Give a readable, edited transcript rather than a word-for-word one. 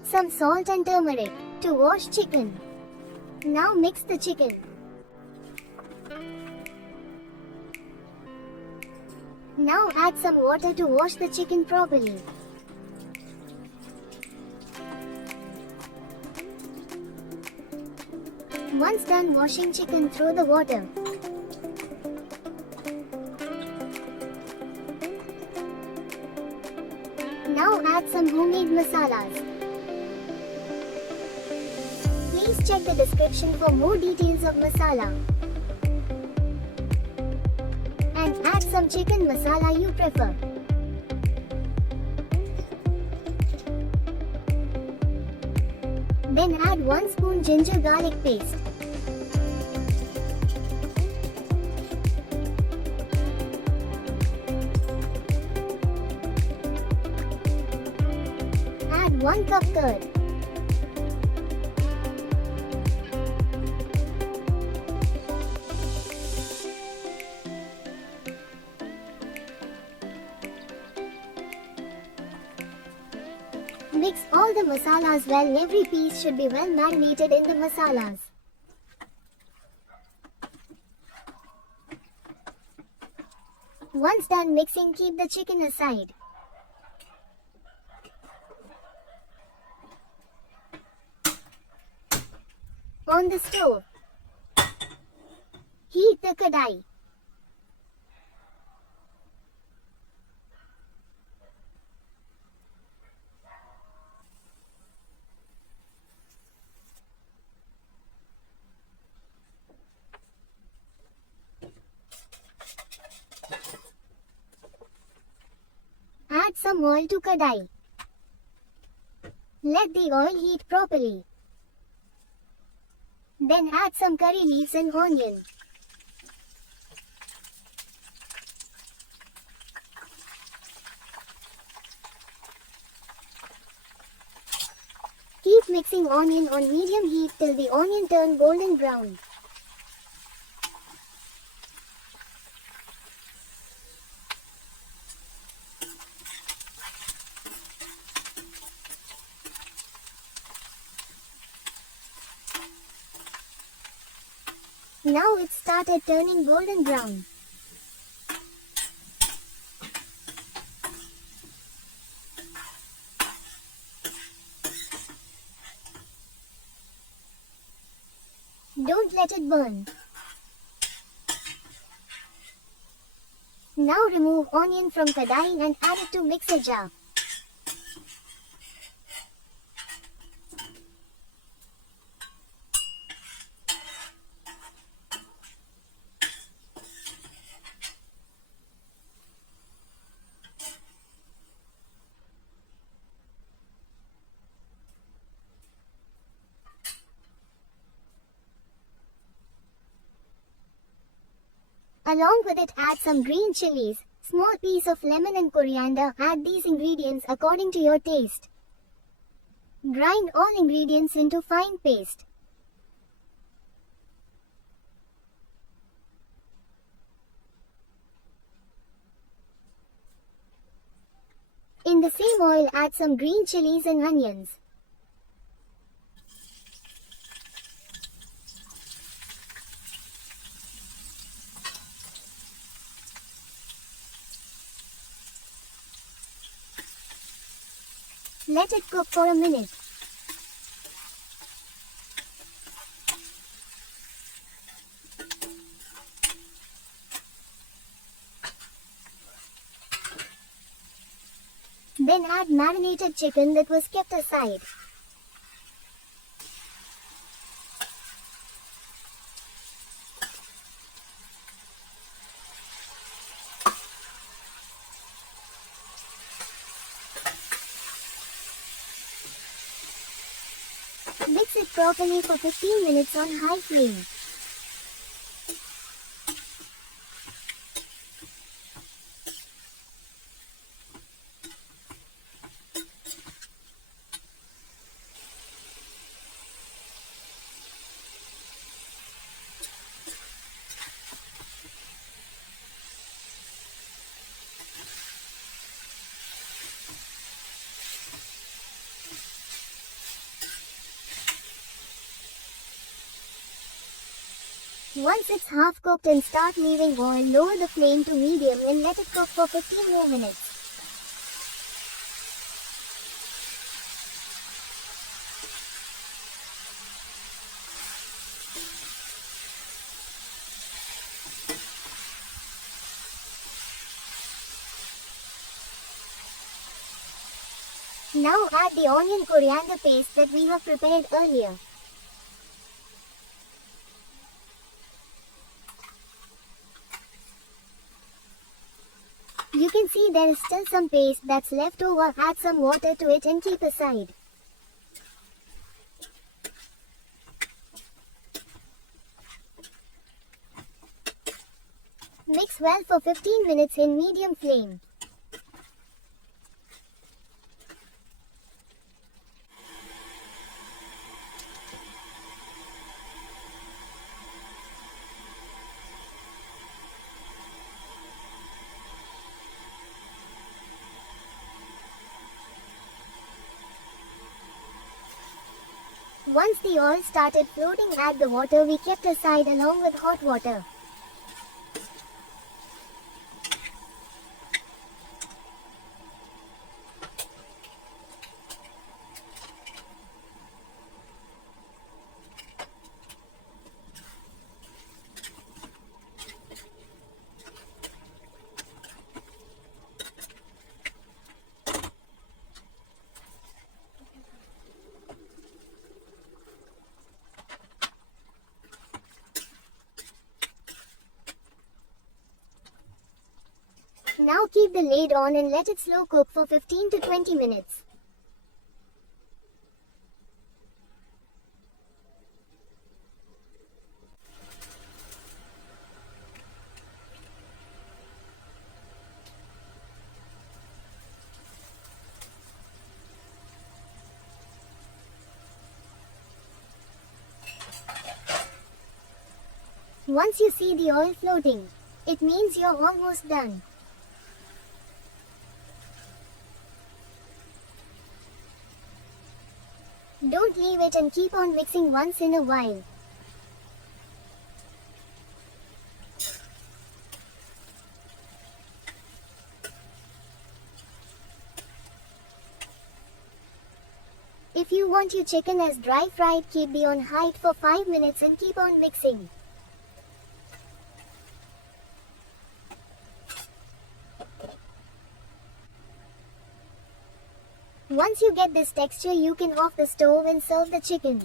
Add some salt and turmeric to wash chicken. Now mix the chicken. Now add some water to wash the chicken properly. Once done washing chicken, throw the water. Now add some homemade masalas. Please check the description for more details of masala. And add some chicken masala you prefer. Then add 1 spoon ginger garlic paste. Add 1 cup curd. Mix all the masalas well. Every piece should be well marinated in the masalas. Once done mixing, keep the chicken aside. On the stove, heat the kadai. Add some oil to kadai. Let the oil heat properly. Then add some curry leaves and onion. Keep mixing onion on medium heat till the onion turn golden brown. Now it started turning golden brown. Don't let it burn. Now remove onion from kadai and add it to mixer jar. Along with it, add some green chilies, small piece of lemon and coriander. Add these ingredients according to your taste. Grind all ingredients into fine paste. In the same oil, add some green chilies and onions. Let it cook for a minute. Then add marinated chicken that was kept aside. Mix it properly for 15 minutes on high flame. Once it's half cooked and start leaving oil, lower the flame to medium and let it cook for 15 more minutes. Now add the onion coriander paste that we have prepared earlier. You can see there is still some paste that's left over. Add some water to it and keep aside. Mix well for 15 minutes in medium flame. Once the oil started floating, add the water we kept aside along with hot water. Now keep the lid on and let it slow cook for 15 to 20 minutes. Once you see the oil floating, it means you're almost done. Don't leave it and keep on mixing once in a while. If you want your chicken as dry fried, keep the on high for 5 minutes and keep on mixing. Once you get this texture, you can off the stove and serve the chicken.